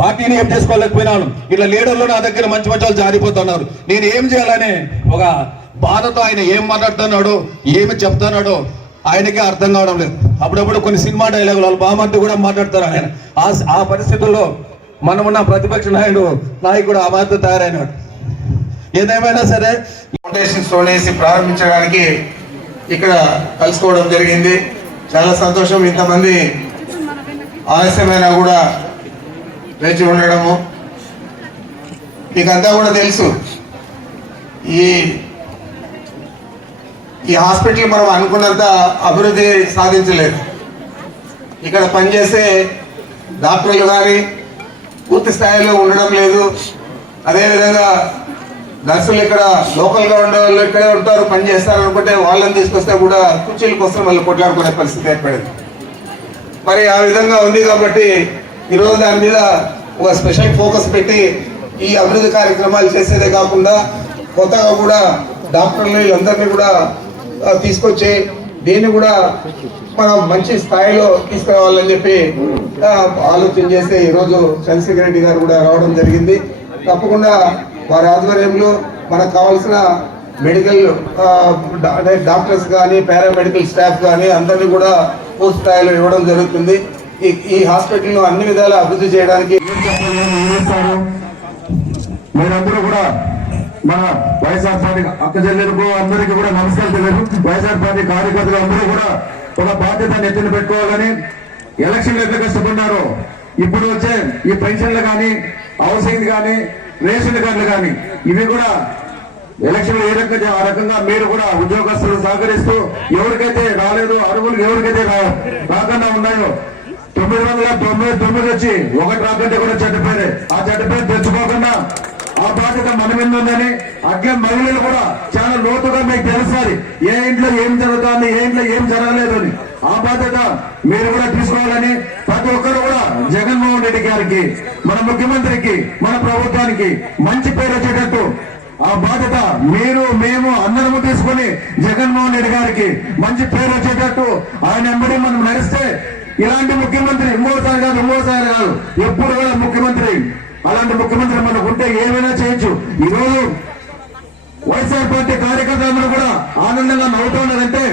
పార్టీని ఏం చేసుకోలేకపోయినాను. ఇట్లా లీడర్లు నా దగ్గర మంచి మంచి వాళ్ళు జారిపోతున్నారు. నేను ఏం చేయాలని ఒక బాధతో ఆయన ఏం మాట్లాడుతున్నాడో ఏమి చెప్తున్నాడో ఆయనకే అర్థం కావడం లేదు. అప్పుడప్పుడు కొన్ని సినిమా డైలాగులు వాళ్ళు బామర్ది కూడా మాట్లాడతారు. ఆయన ఆ పరిస్థితుల్లో మనమున్న ప్రతిపక్ష నాయకుడు ఆ మాత్రం తయారైనాడు. ఏదేమైనా సరే ఫౌండేషన్ స్టోన్ వేసి ప్రారంభించడానికి ఇక్కడ కలుసుకోవడం జరిగింది. చాలా సంతోషం. ఇంతమంది ఆలస్యమైనా కూడా వేచి ఉండడము. మీకంతా కూడా తెలుసు, ఈ హాస్పిటల్ మనం అనుకున్నంత అభివృద్ధి సాధించలేదు. ఇక్కడ పనిచేసే డాక్టర్లు కానీ పూర్తి స్థాయిలో ఉండడం లేదు. అదేవిధంగా నర్సులు ఇక్కడ లోకల్గా ఉండే వాళ్ళు ఇక్కడే ఉంటారు, పని చేస్తారు అనుకుంటే వాళ్ళని తీసుకొస్తే కూడా కుర్చీల కోసం వాళ్ళు కొట్లాడుకునే పరిస్థితి ఏర్పడింది. మరి ఆ విధంగా ఉంది కాబట్టి ఈరోజు దాని మీద ఒక స్పెషల్ ఫోకస్ పెట్టి ఈ అభివృద్ధి కార్యక్రమాలు చేసేదే కాకుండా కొత్తగా కూడా డాక్టర్లు వీళ్ళందరినీ కూడా తీసుకొచ్చి దీన్ని కూడా మనం మంచి స్థాయిలో తీసుకురావాలని చెప్పి ఆలోచన చేస్తే ఈరోజు చంద్రశేఖర్ రెడ్డి గారు కూడా రావడం జరిగింది. తప్పకుండా వారి ఆధ్వర్యంలో మనకు కావాల్సిన మెడికల్ డాక్టర్స్ కానీ పారామెడికల్ స్టాఫ్ కానీ అందరినీ కూడా పూర్తి స్థాయిలో ఇవ్వడం జరుగుతుంది. ఈ హాస్పిటల్ను అన్ని విధాలా అభివృద్ధి చేయడానికి మీరందరూ కూడా మన వైఎస్ఆర్ పార్టీ అక్క చెల్లెలకు అందరికీ కూడా నమస్కారం తెలియదు. వైఎస్ఆర్ పార్టీ కార్యకర్తలు అందరూ కూడా ఒక బాధ్యతను ఎత్తున పెట్టుకోవాలని ఎలక్షన్లు ఎట్లా కష్టపడ్డారో ఇప్పుడు వచ్చే ఈ పెన్షన్లు కానీ హౌసింగ్ కానీ రేషన్ కార్డులు కానీ ఇవి కూడా ఎలక్షన్లు ఆ రకంగా మీరు కూడా ఉద్యోగస్తులు సహకరిస్తూ ఎవరికైతే రాలేదు అర్హులు ఎవరికైతే రాకుండా ఉన్నాయో 999 వచ్చి ఒకటి రాకంటే కూడా చెడ్డ పేరే. ఆ చెడ్డ పేరు తెచ్చుకోకుండా ఆ బాధ్యత మన మీద ఉందని అగ్గే మహిళలు కూడా చాలా లోతుగా మీకు తెలుస్తుంది ఏ ఇంట్లో ఏం జరుగుతుంది ఏ ఇంట్లో ఏం జరగలేదు అని. ఆ బాధ్యత మీరు కూడా తీసుకోవాలని ప్రతి ఒక్కరు కూడా జగన్మోహన్ రెడ్డి గారికి మన ముఖ్యమంత్రికి మన ప్రభుత్వానికి మంచి పేరు వచ్చేటట్టు ఆ బాధ్యత మీరు మేము అందరము తీసుకుని జగన్మోహన్ రెడ్డి గారికి మంచి పేరు వచ్చేటట్టు ఆయన వెంబడి మనం నడిస్తే ఇలాంటి ముఖ్యమంత్రి ఇంకోసారి కాదు ఎప్పుడు కూడా ముఖ్యమంత్రి అలాంటి ముఖ్యమంత్రి మనకు ఉంటే ఏమైనా చేయొచ్చు. ఈరోజు వైఎస్ఆర్ పార్టీ కార్యకర్తలందరూ కూడా ఆనందంగా నవ్వుతున్నారంటే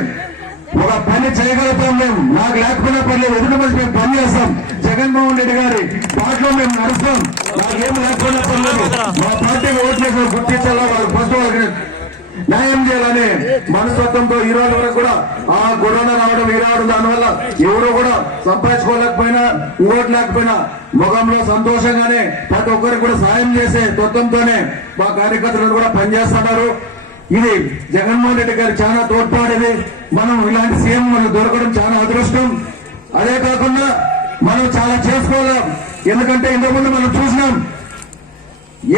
ఒక పని చేయగలుగుతాం. మేము నాకు లేకపోయినా పర్లేదు, ఎదుటి మనిషి మేము పని చేస్తాం. జగన్మోహన్ రెడ్డి గారి పాటలో మేము నడుస్తాం. నాకేం లేకపోయినా పర్లేదు, మా పార్టీకి ఓట్లేసి గుర్తించాలా, వాళ్ళు ఫస్ట్ వాళ్ళకి న్యాయం చేయాలని మనస్తత్వంతో ఈ రోజు వరకు కూడా ఆ కరోనా రావడం ఈ రావడం దానివల్ల ఎవరు కూడా సంపాదించుకోలేకపోయినా ఓటు లేకపోయినా ముఖంలో సంతోషంగానే ప్రతి ఒక్కరికి కూడా సాయం చేసే తత్వంతోనే మా కార్యకర్తలు కూడా పనిచేస్తున్నారు. ఇది జగన్మోహన్ రెడ్డి గారు చాలా తోడ్పాడేది. మనం ఇలాంటి సీఎం మనకు దొరకడం చాలా అదృష్టం. అదే కాకుండా మనం చాలా చేసుకోలేం. ఎందుకంటే ఇంతకుముందు మనం చూసినాం,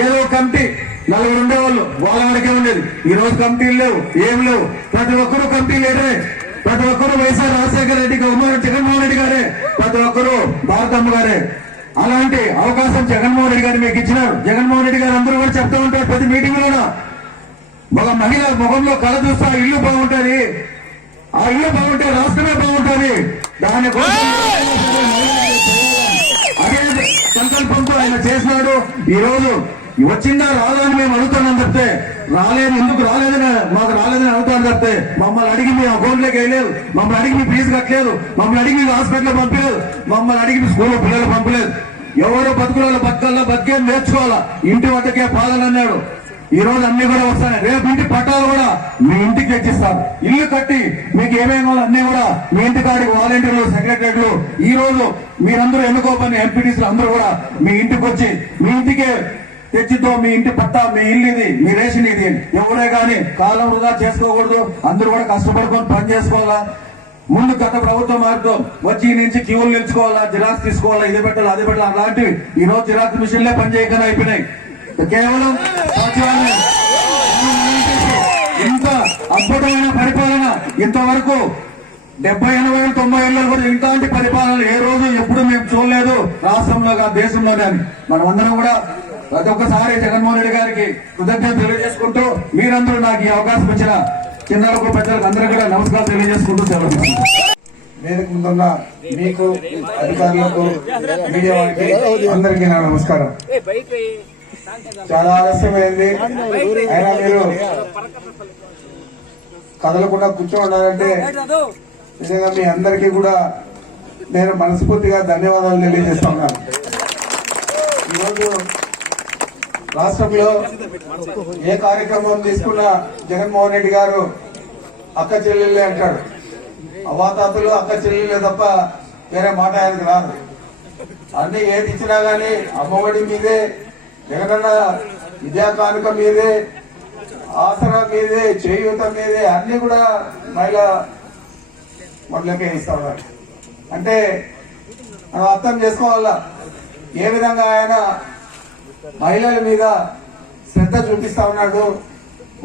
ఏదో కమిటీ నలుగురు ఉండేవాళ్ళు, వాళ్ళ వరకే ఉండేది. ఈ రోజు కమిటీలు లేవు, ఏం లేవు. ప్రతి ఒక్కరూ కమిటీ లీడరే, ప్రతి ఒక్కరూ వైఎస్ఆర్ రాజశేఖర రెడ్డి జగన్మోహన్ రెడ్డి గారే, ప్రతి ఒక్కరూ భారతమ్మ గారే. అలాంటి అవకాశం జగన్మోహన్ రెడ్డి గారు మీకు ఇచ్చినారు. జగన్మోహన్ రెడ్డి గారు అందరూ కూడా చెప్తూ ఉంటారు ప్రతి మీటింగ్ లోన, ఒక మహిళ ముఖంలో కళ చూస్తే ఆ ఇల్లు బాగుంటుంది, ఆ ఇల్లు బాగుంటే రాష్ట్రమే బాగుంటుంది. దానికోసం అదే సంకల్పంతో ఆయన చేసినాడు. ఈ రోజు వచ్చిందా రాదా అని మేము అడుగుతున్నాం తప్పితే రాలేదు, ఎందుకు రాలేదని మాకు రాలేదని అడుగుతాను తప్పితే మమ్మల్ని అడిగి మీ అకౌంట్లోకి వేయలేదు, మమ్మల్ని అడిగి మీ ఫీజు కట్టలేదు, మమ్మల్ని అడిగి మీ హాస్పిటల్ పంపలేదు, మమ్మల్ని అడిగి మీ స్కూల్లో పిల్లలు పంపలేదు. ఎవరో బతుకులలో బతకాలా, బతికేం నేర్చుకోవాలా, ఇంటి వద్దకే పాలన అన్నాడు. ఈ రోజు అన్ని కూడా వస్తాయి. రేపు ఇంటి పట్టాలు కూడా మీ ఇంటికి తెచ్చిస్తారు. ఇల్లు కట్టి మీకు ఏమేమి కావాలో అన్ని కూడా మీ ఇంటి కాడికి వాలంటీర్లు, సెక్రటరీలు, ఈ రోజు మీరందరూ ఎన్నుకోబడిన ఎంపీటీసీలు అందరూ కూడా మీ ఇంటికి వచ్చి మీ ఇంటికే తెచ్చితో మీ ఇంటి పట్టా, మీ ఇల్లు ఇది, మీ రేషన్ ఇది. ఎవరే కానీ కాలం వృధా చేసుకోకూడదు. అందరూ కూడా కష్టపడుకొని పని చేసుకోవాలా. ముందు గత ప్రభుత్వం మార్గం వచ్చి నుంచి క్యూలు నిలుచుకోవాలా, జిరాక్స్ తీసుకోవాలా, ఇది పెట్టాలి అది పెట్టాలి. అలాంటివి ఈ రోజు జిరాక్స్ మిషన్లే పని చేయకుండా అయిపోయినాయి. కేవలం సచివాలయం ఇంత అద్భుతమైన పరిపాలన ఇంతవరకు 70, 80, 90 ఏళ్ళలో కూడా ఇలాంటి పరిపాలన ఏ రోజు ఎప్పుడు మేము చూడలేదు రాష్ట్రంలో దేశంలోనే అని మనమందరం కూడా ప్రతి ఒక్కసారి జగన్మోహన్ రెడ్డి గారికి కృతజ్ఞత తెలియజేసుకుంటూ మీరందరూ నాకు ఈ అవకాశం ఇచ్చిన చిన్నలకు పెద్దలకు అందరూ కూడా నమస్కారం తెలియజేసుకుంటూ సెలవు. వేదిక ముందున్న మీకు అధికారులకు మీడియా వారికి అందరికీ నా నమస్కారం. చాలా ఆలస్యమైంది, అయినా మీరు కదలకుండా కూర్చొని ఉన్నారంటే నిజంగా మీ అందరికీ కూడా నేను మనస్ఫూర్తిగా ధన్యవాదాలు తెలియజేస్తా ఉన్నాను. ఈరోజు రాష్ట్రంలో ఏ కార్యక్రమం తీసుకున్నా జగన్మోహన్ రెడ్డి గారు అక్క చెల్లెళ్ళే అంటాడు. అవాతాతలు అక్క చెల్లెళ్ళే తప్ప వేరే మాట ఆయనకు రాదు. అన్ని ఏది ఇచ్చినా గానీ అమ్మఒడి మీదే, జగనన్న విద్యా కానుక మీదే, ఆసరా మీదే, చేయూత మీదే, అన్ని కూడా మహిళా మొదలకే ఇస్తా ఉన్నారు. అంటే మనం అర్థం చేసుకోవాలా ఏ విధంగా ఆయన మహిళల మీద శ్రద్ధ చూపిస్తా ఉన్నాడు.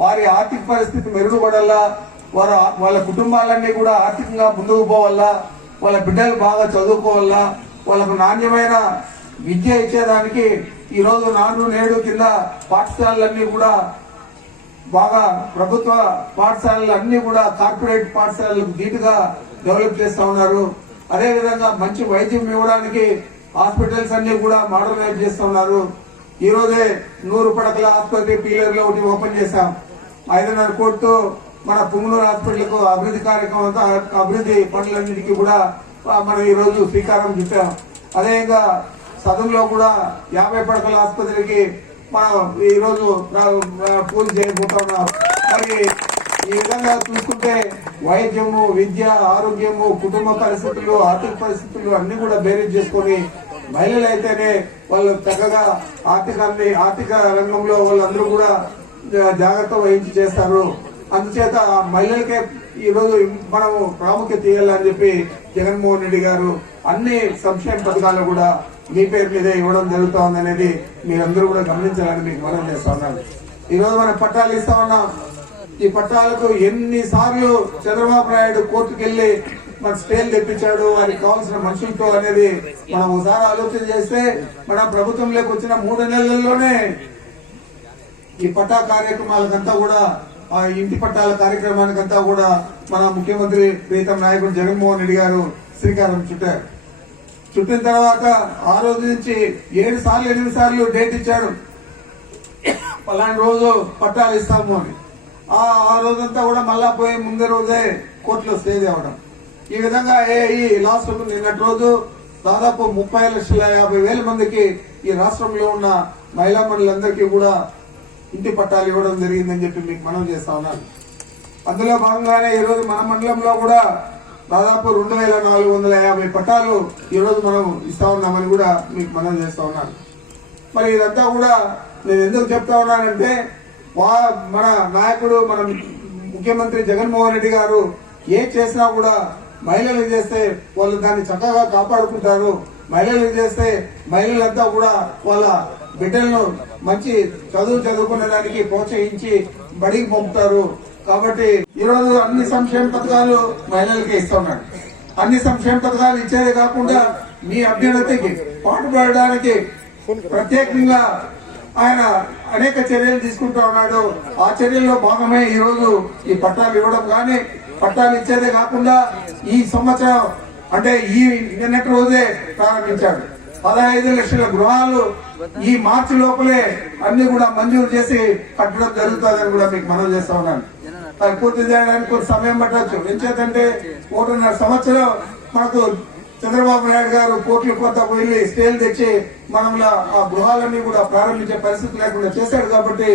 వారి ఆర్థిక పరిస్థితి మెరుగుపడాలా, వాళ్ళ కుటుంబాలన్నీ కూడా ఆర్థికంగా ముందుకు పోవాలా, వాళ్ళ బిడ్డలు బాగా చదువుకోవాలా, వాళ్ళకు నాణ్యమైన విద్య ఇచ్చేదానికి ఈరోజు నాడు నేడు కింద పాఠశాలలన్నీ కూడా బాగా ప్రభుత్వ పాఠశాలలు అన్ని కూడా కార్పొరేట్ పాఠశాలలకు ధీటుగా డెవలప్ చేస్తా ఉన్నారు. అదే విధంగా మంచి వైద్యం ఇవ్వడానికి హాస్పిటల్స్ అన్ని కూడా మోడర్నైజ్ చేస్తా ఉన్నారు. ఈ రోజే 100 పడకల ఆసుపత్రి పీలర్ లో ఒకటి ఓపెన్ చేశాం. 5.5 కోట్లతో మన పుంగనూరు హాస్పిటల్ కు అభివృద్ధి కార్యక్రమం, అభివృద్ధి పనులన్నిటికీ కూడా మనం ఈ రోజు శ్రీకారం చుట్టాం. అదేవిధంగా సదువులో కూడా 50 పడకల ఆసుపత్రికి మనం ఈ రోజు పూజ చేయబోతా ఉన్నాం. మరి ఈ విధంగా చూసుకుంటే వైద్యము, విద్య, ఆరోగ్యము, కుటుంబ పరిస్థితులు, ఆర్థిక పరిస్థితులు అన్ని కూడా బేరీజ్ చేసుకొని మహిళలు అయితేనే వాళ్ళు చక్కగా ఆర్థిక రంగంలో వాళ్ళందరూ కూడా జాగ్రత్త వహించి చేస్తారు. అందుచేత మహిళలకే ఈ రోజు మనము ప్రాముఖ్యత ఇవ్వాలని చెప్పి జగన్మోహన్ రెడ్డి గారు అన్ని సంక్షేమ పథకాలు కూడా మీ పేరు మీద ఇవ్వడం జరుగుతోంది అనేది మీరందరూ కూడా గమనించాలని మీకు మనం చేస్తా ఉన్నాను. ఈ రోజు మనం పట్టాలు ఇస్తా ఉన్నాం. ఈ పట్టాలకు ఎన్నిసార్లు చంద్రబాబు నాయుడు కోర్టుకు వెళ్లి మన స్టేలు తెప్పించాడు వారికి కావాల్సిన మనుషులతో అనేది మనం ఒకసారి ఆలోచన చేస్తే మన ప్రభుత్వంలోకి వచ్చిన 3 నెలల్లోనే ఈ పట్టా కార్యక్రమాలకంతా కూడా, ఆ ఇంటి పట్టాల కార్యక్రమానికంతా కూడా మన ముఖ్యమంత్రి ప్రీతం నాయకుడు జగన్మోహన్ రెడ్డి గారు శ్రీకారం చుట్టారు. చుట్టిన తర్వాత ఆ రోజు నుంచి 7 సార్లు 8 సార్లు డేట్ ఇచ్చాడు, పలాంటి రోజు పట్టాలు ఇస్తాము అని. ఆ రోజంతా కూడా మళ్ళా పోయి ముందే రోజే కోర్టులో స్టే తేవడం. ఈ విధంగా ఈ లాస్ట్ నిన్నటి రోజు దాదాపు 30,50,000 మందికి ఈ రాష్ట్రంలో ఉన్న మహిళా మండలందరికీ కూడా ఇంటి పట్టాలు ఇవ్వడం జరిగిందని చెప్పి మీకు మనం చేస్తా ఉన్నాను. అందులో భాగంగానే ఈ రోజు మన మండలంలో కూడా దాదాపు 2,450 పట్టాలు ఈ రోజు మనం ఇస్తా ఉన్నామని కూడా మీకు మనం చేస్తా ఉన్నాను. మరి ఇదంతా కూడా నేను ఎందుకు చెప్తా ఉన్నానంటే మన నాయకుడు, మన ముఖ్యమంత్రి జగన్మోహన్ రెడ్డి గారు ఏ చేసినా కూడా మహిళలకు చేస్తే వాళ్ళు దాన్ని చక్కగా కాపాడుకుంటారు. మహిళలకు చేస్తే మహిళలంతా కూడా వాళ్ళ బిడ్డలను మంచి చదువుకునే దానికి ప్రోత్సహించి బడికి పంపుతారు. కాబట్టి ఈ రోజు అన్ని సంక్షేమ పథకాలు మహిళలకి ఇస్తున్నాడు. అన్ని సంక్షేమ పథకాలు ఇచ్చేదే కాకుండా మీ అభ్యున్నతికి పాటుపడడానికి ప్రత్యేకంగా ఆయన అనేక చర్యలు తీసుకుంటా ఉన్నాడు. ఆ చర్యల్లో భాగమే ఈ రోజు ఈ పట్టాలు ఇవ్వడం కానీ, పట్టాలు ఇచ్చేదే కాకుండా ఈ సంవత్సరం అంటే ఈ నిన్నటి రోజే ప్రారంభించాడు. 15 లక్షల గృహాలు ఈ మార్చి లోపలే అన్ని కూడా మంజూరు చేసి కట్టడం జరుగుతుందని కూడా మీకు మనం చేస్తా ఉన్నాను. పూర్తి చేయడానికి కొంత సమయం పట్టవచ్చు. ఎంచేతంటే 1.5 సంవత్సరం మనకు చంద్రబాబు నాయుడు గారు కోట్లు కొంత పోయి స్టేలు తెచ్చి మనలో ఆ గృహాలన్నీ కూడా ప్రారంభించే పరిస్థితి లేకుండా చేశాడు. కాబట్టి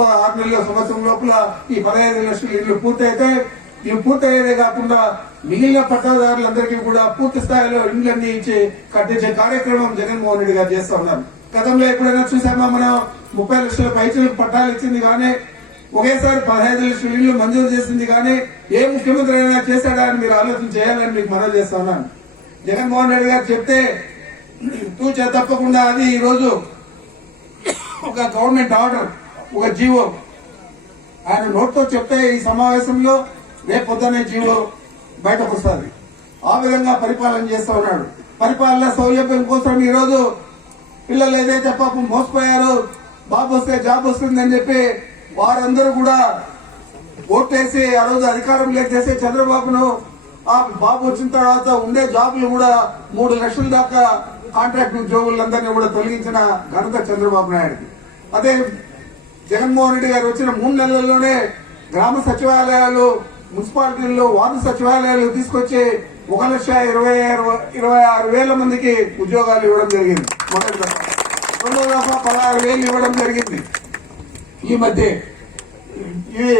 6 నెలల సంవత్సరం లోపల ఈ 15 లక్షల ఇళ్లు పూర్తయితే, ఇవి పూర్తయ్యేదే కాకుండా మిగిలిన పట్టాదారులందరికీ కూడా పూర్తి స్థాయిలో ఇండ్లన్నీ ఇచ్చి కట్టించే కార్యక్రమం జగన్మోహన్ రెడ్డి గారు చేస్తా ఉన్నారు. గతంలో ఎప్పుడైనా చూసామా మనం 30 లక్షల పైచలకు పట్టాలు ఇచ్చింది కానీ, ఒకేసారి 15 లక్షల ఇళ్లు మంజూరు చేసింది కానీ ఏ ముఖ్యమంత్రి అయినా చేశాడా అని మీరు ఆలోచన చేయాలని మీకు మనవి చేస్తా ఉన్నాను. జగన్మోహన్ రెడ్డి గారు చెప్తే తూచే తప్పకుండా అది ఈ రోజు ఒక గవర్నమెంట్ ఆర్డర్, ఒక జీవో ఆయన నోట్తో చెప్తే ఈ సమావేశంలో రేపు పొద్దునే జీవో బయటకు వస్తుంది. ఆ విధంగా పరిపాలన చేస్తా ఉన్నాడు. పరిపాలన సౌలభ్యం కోసం ఈ రోజు పిల్లలు ఏదైతే పాపం మోసపోయారో, బాబు వస్తే జాబ్ వస్తుందని చెప్పి వారందరూ కూడా ఓట్లేసి ఆ రోజు అధికారం చేసే చంద్రబాబును ఆ బాబు వచ్చిన తర్వాత ఉండే జాబులు కూడా 3 లక్షల దాకా కాంట్రాక్ట్ ఉద్యోగులందరినీ కూడా తొలగించిన ఘనత చంద్రబాబు నాయుడుకి. అదే జగన్మోహన్ రెడ్డి గారు వచ్చిన 3 నెలల్లోనే గ్రామ సచివాలయాలు, మున్సిపాలిటీల్లో వార్డు సచివాలయాలు తీసుకొచ్చి 1,26,000 మందికి ఉద్యోగాలు ఇవ్వడం జరిగింది. మొదటి దఫా. రెండో దఫా 16,000 ఇవ్వడం జరిగింది. ఈ మధ్య ఇవి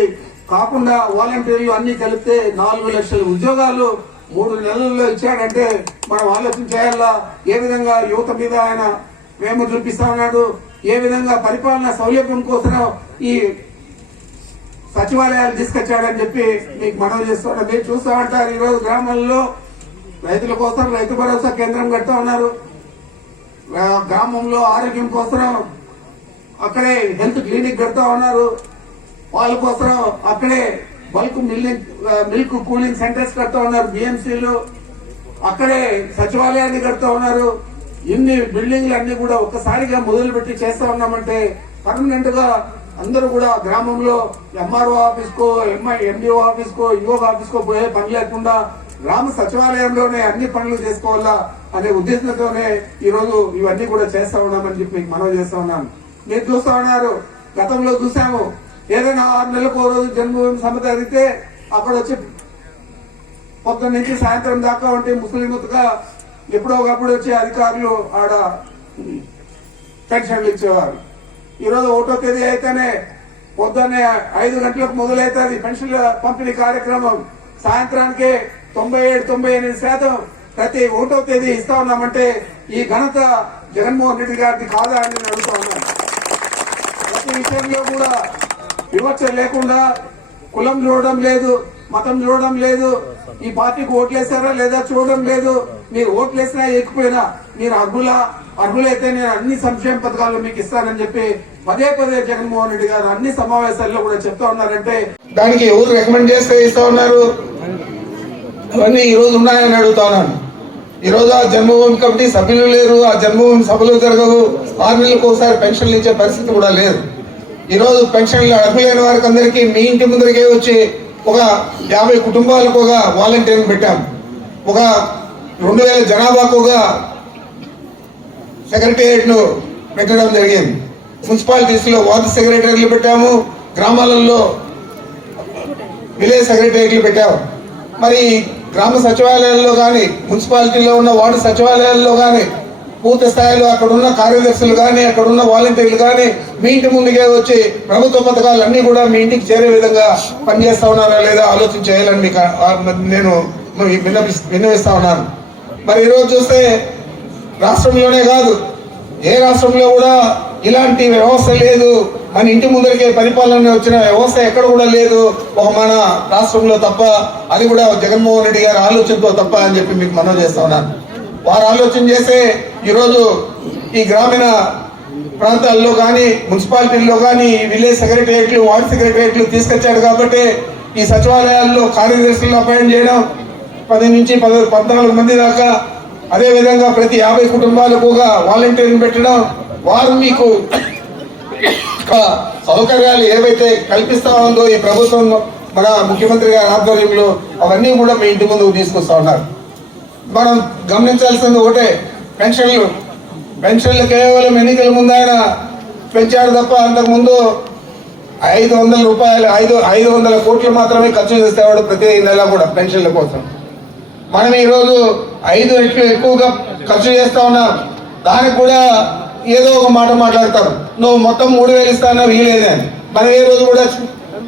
కాకుండా వాలంటీర్లు అన్ని కలిపితే 4 లక్షల ఉద్యోగాలు 3 నెలల్లో ఇచ్చాడంటే మనం ఆలోచన చేయాలా. ఏ విధంగా యువత మీద ఆయన ప్రేమ చూపిస్తా ఉన్నాడు, ఏ విధంగా పరిపాలన సౌలభ్యం కోసం ఈ సచివాలయాలు తీసుకొచ్చాడని చెప్పి మీకు మనవి చేస్తున్నా. మీరు చూస్తా ఉంటారు, ఈ రోజు గ్రామాల్లో రైతుల కోసం రైతు భరోసా కేంద్రం కడతా ఉన్నారు. గ్రామంలో ఆరోగ్యం కోసం అక్కడే హెల్త్ క్లినిక్ కడతా ఉన్నారు. వాళ్ళ కోసం అక్కడే బల్క్ మిల్క్ కూలింగ్ సెంటర్స్ కడతా ఉన్నారు. బిఎంసీలు అక్కడే సచివాలయాన్ని కడతా ఉన్నారు. ఇన్ని బిల్డింగ్లు అన్ని కూడా ఒక్కసారిగా మొదలుపెట్టి చేస్తా ఉన్నామంటే పర్మనెంట్ గా అందరూ కూడా గ్రామంలో ఎంఆర్ఓ ఆఫీస్ కో ఎండిఓ ఆఫీస్ కో యువ ఆఫీస్ కో పోయే పని లేకుండా గ్రామ సచివాలయంలోనే అన్ని పనులు చేసుకోవాలా అనే ఉద్దేశంతోనే ఈ రోజు ఇవన్నీ కూడా చేస్తా ఉన్నామని చెప్పి మీకు మనవి చేస్తా ఉన్నాను. మీరు చూస్తా ఉన్నారు, గతంలో చూసాము, ఏదైనా 6 నెలలకు ఓ రోజు జన్మభూమి సభ జరిగితే అక్కడ వచ్చి పొద్దున్న నుంచి సాయంత్రం దాకా ఉంటే ముస్లింగా ఎప్పుడో ఒకప్పుడు వచ్చే అధికారులు ఆడ పెన్షన్లు ఇచ్చేవారు. ఈరోజు 1వ తేదీ అయితేనే పొద్దున్నే 5 గంటలకు మొదలవుతుంది పెన్షన్ల పంపిణీ కార్యక్రమం. సాయంత్రానికి 97-98% ప్రతి 1వ తేదీ ఇస్తా ఉన్నామంటే ఈ ఘనత జగన్మోహన్ రెడ్డి గారిది కాదా అని నేను అడుగుతా ఉన్నాను. ప్రతి విషయంలో కూడా వివక్ష లేకుండా, కులం చూడడం లేదు, మతం చూడడం లేదు, ఈ పార్టీకి ఓట్లేసారా లేదా చూడడం లేదు. మీరు ఓట్లేసినా ఎక్కిపోయినా మీరు అర్హులైతే నేను అన్ని సంక్షేమ పథకాలు మీకు ఇస్తానని చెప్పి పదే జగన్మోహన్ రెడ్డి గారు అన్ని సమావేశాల్లో కూడా చెప్తా ఉన్నారంటే దానికి ఎవరు రికమెండ్ చేస్తే ఇస్తా ఉన్నారు? అవన్నీ ఈ రోజు ఉన్నాయని అడుగుతా ఉన్నాను. ఈ రోజు ఆ జన్మభూమి కమిటీ సభ్యులు లేరు, ఆ జన్మభూమి సభలు జరగవు, 6 నెలలకు ఒకసారి పెన్షన్లు ఇచ్చే పరిస్థితి కూడా లేదు. ఈ రోజు పెన్షన్లు అర్హులైన వారికి అందరికీ మీ ఇంటి ముందరికే వచ్చి ఒక 50 కుటుంబాలకు ఒక వాలంటీర్ని పెట్టాం. ఒక 2000 జనాభాకు ఒక సెక్రటేరియట్ ను పెట్టడం జరిగింది. మున్సిపాలిటీస్ లో వార్డు సెక్రటరీలు పెట్టాము, గ్రామాలలో విలేజ్ సెక్రటేరియట్లు పెట్టాము. మరి గ్రామ సచివాలయాల్లో కానీ, మున్సిపాలిటీలో ఉన్న వార్డు సచివాలయాల్లో కానీ పూర్తి స్థాయిలో అక్కడ ఉన్న కార్యదర్శులు కానీ, అక్కడ ఉన్న వాలంటీర్లు కానీ మీ ఇంటి ముందుకే వచ్చి ప్రభుత్వ పథకాలు అన్ని కూడా మీ ఇంటికి చేరే విధంగా పనిచేస్తా ఉన్నారా లేదా ఆలోచన చేయాలని మీకు నేను విన్నవిస్తా ఉన్నాను. మరి ఈరోజు చూస్తే రాష్ట్రంలోనే కాదు, ఏ రాష్ట్రంలో కూడా ఇలాంటి వ్యవస్థ లేదు. మన ఇంటి ముందరికే పరిపాలన వచ్చిన వ్యవస్థ ఎక్కడ కూడా లేదు, ఒక మన రాష్ట్రంలో తప్ప. అది కూడా జగన్మోహన్ రెడ్డి గారి ఆలోచనతో తప్ప అని చెప్పి మీకు మనవి చేస్తా ఉన్నాను. వారు ఆలోచన చేసే ఈరోజు ఈ గ్రామీణ ప్రాంతాల్లో కానీ, మున్సిపాలిటీల్లో కానీ విలేజ్ సెక్రటేరియట్లు, వార్డు సెక్రటేరియట్లు తీసుకొచ్చాడు కాబట్టి ఈ సచివాలయాల్లో కార్యదర్శులను అపాయింట్ చేయడం 10 నుంచి 14 మంది దాకా, అదేవిధంగా ప్రతి 50 కుటుంబాలకు వాలంటీర్ని పెట్టడం, వారు మీకు సౌకర్యాలు ఏవైతే కల్పిస్తా ఉందో ఈ ప్రభుత్వం మన ముఖ్యమంత్రి గారి ఆధ్వర్యంలో అవన్నీ కూడా మీ ఇంటి ముందుకు తీసుకొస్తా ఉన్నారు. మనం గమనించాల్సింది ఒకటే, పెన్షన్లు కేవలం ఎన్నికల ముందు ఆయన పెంచాడు తప్ప అంతకుముందు 500 రూపాయలు 500 కోట్లు మాత్రమే ఖర్చు చేసేవాడు ప్రతి నెల కూడా పెన్షన్ల కోసం. మనం ఈరోజు 5 రెట్లు ఎక్కువగా ఖర్చు చేస్తా ఉన్నాం. దానికి కూడా ఏదో ఒక మాట మాట్లాడతారు, నువ్వు మొత్తం 3000 ఇస్తానో వీలేదని. మనం ఏ రోజు కూడా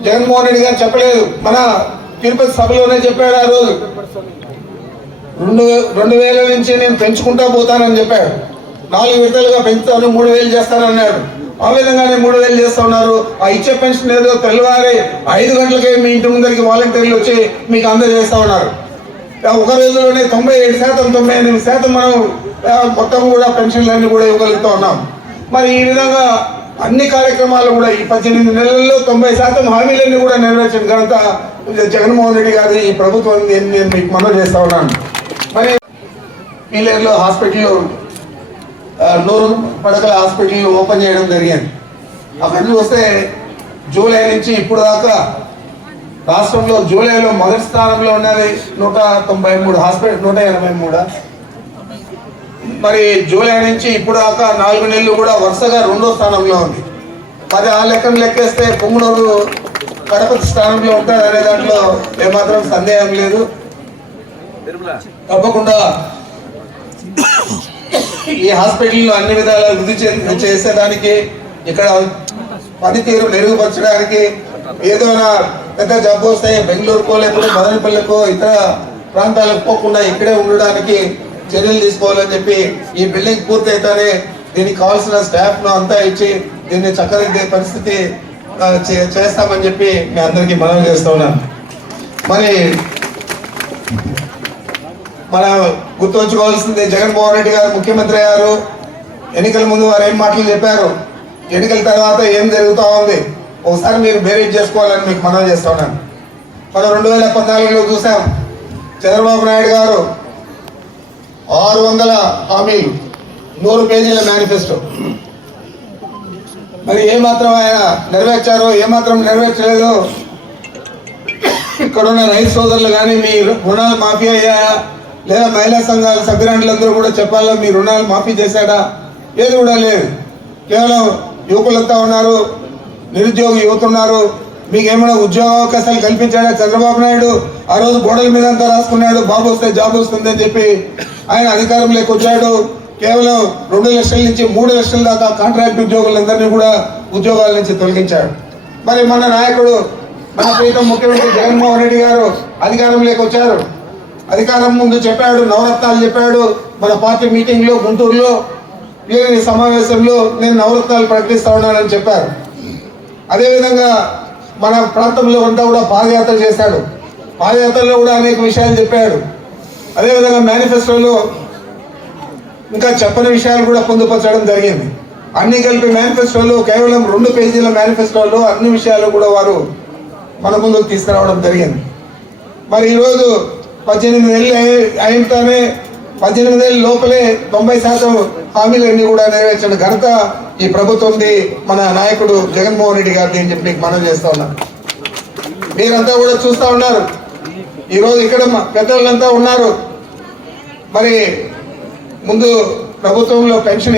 జగన్మోహన్ రెడ్డి గారు చెప్పలేదు, మన తిరుపతి సభలోనే చెప్పాడు. ఆ రోజు 2000 నుంచి నేను పెంచుకుంటా పోతానని చెప్పాడు. 4 విడతలుగా పెంచుతాను, 3000 చేస్తానన్నాడు. ఆ విధంగానే 3000 చేస్తా ఉన్నారు. ఆ ఇచ్చే పెన్షన్ ఏదో తెల్లవారి 5 గంటలకే మీ ఇంటి ముందరికి వాలంటీర్లు వచ్చి మీకు అందజేస్తా ఉన్నారు. ఒక రోజులోనే 97%, 98% మనం మొత్తం కూడా పెన్షన్లన్నీ కూడా ఇవ్వగలుగుతూ ఉన్నాం. మరి ఈ విధంగా అన్ని కార్యక్రమాలు కూడా ఈ 18 నెలల్లో 90% హామీలన్నీ కూడా నెరవేర్చిన ఘనత జగన్మోహన్ రెడ్డి గారి ఈ ప్రభుత్వం నేను మీకు మనవి చేస్తా ఉన్నాను. మరి పీలేరులో హాస్పిటల్ 100 పడకల హాస్పిటల్ ఓపెన్ చేయడం జరిగింది. అవన్నీ వస్తే జూలై నుంచి ఇప్పుడు దాకా రాష్ట్రంలో జూలైలో మొదటి స్థానంలో ఉన్నది 193 హాస్పిటల్, 183. మరి జూలై నుంచి ఇప్పుడు దాకా 4 నెలలు కూడా వరుసగా 2వ స్థానంలో ఉంది. మరి ఆ లెక్కను లెక్కేస్తే పొంగునూరు కడప స్థానంలో ఉంటాడు అనే దాంట్లో ఏమాత్రం సందేహం లేదు. తప్పకుండా ఈ హాస్పిటల్లో అన్ని విధాల వృద్ధి చేసేదానికి, ఇక్కడ పనితీరు మెరుగుపరచడానికి, ఏదైనా పెద్ద జబ్బు వస్తే బెంగళూరుకో లేకపోతే మదనపల్లికో ఇతర ప్రాంతాలకు పోకుండా ఇక్కడే ఉండడానికి చర్యలు తీసుకోవాలని చెప్పి ఈ బిల్డింగ్ పూర్తయితేనే దీనికి కావాల్సిన స్టాఫ్ను అంతా ఇచ్చి దీన్ని చక్కదిద్దే పరిస్థితి చేస్తామని చెప్పి మీ అందరికీ మనవి చేస్తూ ఉన్నాను. మరి మనం గుర్తుంచుకోవాల్సింది, జగన్మోహన్ రెడ్డి గారు ముఖ్యమంత్రి అయ్యారు. ఎన్నికల ముందు వారు ఏం మాటలు చెప్పారు, ఎన్నికల తర్వాత ఏం జరుగుతూ ఉంది ఒకసారి మీరు బేరీజ్ చేసుకోవాలని మీకు మనవి చేస్తూ ఉన్నాను. మనం 2014లో చూసాం, చంద్రబాబు నాయుడు గారు 600 హామీలు, 100 పేజీల మేనిఫెస్టో. మరి ఏమాత్రం ఆయన నెరవేర్చారో ఏమాత్రం నెరవేర్చలేదో, ఇక్కడున్న రైతు సోదరులు కానీ మీ రుణాలు మాఫీ అయ్యాయా, లేదా మహిళా సంఘాల సభ్యురాండ్లందరూ కూడా చెప్పాలో మీ రుణాలు మాఫీ చేశాడా, ఏది కూడా లేదు. కేవలం యువకులంతా ఉన్నారు, నిరుద్యోగ యువత ఉన్నారు. మీకు ఏమైనా ఉద్యోగ అవకాశాలు కల్పించాడా చంద్రబాబు నాయుడు? ఆ రోజు గోడల మీద అంతా రాసుకున్నాడు, బాబు వస్తే జాబ్ వస్తుంది అని చెప్పి ఆయన అధికారంలోకి వచ్చాడు. కేవలం 2 లక్షల నుంచి 3 లక్షల దాకా కాంట్రాక్ట్ ఉద్యోగులందరినీ కూడా ఉద్యోగాల నుంచి తొలగించాడు. మరి మన నాయకుడు, మన ప్రీతం ముఖ్యమంత్రి జగన్మోహన్ రెడ్డి గారు అధికారంలోకి వచ్చారు. అధికారం ముందు చెప్పాడు, నవరత్నాలు చెప్పాడు. మన పార్టీ మీటింగ్లో గుంటూరులో ఈ సమావేశంలో నేను నవరత్నాలు ప్రకటిస్తా ఉన్నానని చెప్పారు. అదేవిధంగా మన ప్రాంతంలో అంతా కూడా పాదయాత్ర చేశాడు. పాదయాత్రలో కూడా అనేక విషయాలు చెప్పాడు. అదేవిధంగా మేనిఫెస్టోలో ఇంకా చెప్పని విషయాలు కూడా పొందుపరచడం జరిగింది. అన్ని కలిపి మేనిఫెస్టోలో కేవలం 2 పేజీల మేనిఫెస్టోలో అన్ని విషయాలు కూడా వారు మన ముందుకు తీసుకురావడం జరిగింది. మరి ఈరోజు 18 నెలలు అయితేనే 18 నెలల లోపలే 90% హామీలన్నీ కూడా నెరవేర్చిన ఘనత ఈ ప్రభుత్వంది, మన నాయకుడు జగన్మోహన్ రెడ్డి గారిని అని చెప్పి మీకు మనం చేస్తా ఉన్నాను. మీరంతా కూడా చూస్తూ ఉన్నారు, ఈరోజు ఇక్కడ పెద్దలంతా ఉన్నారు. మరి ముందు ప్రభుత్వంలో పెన్షన్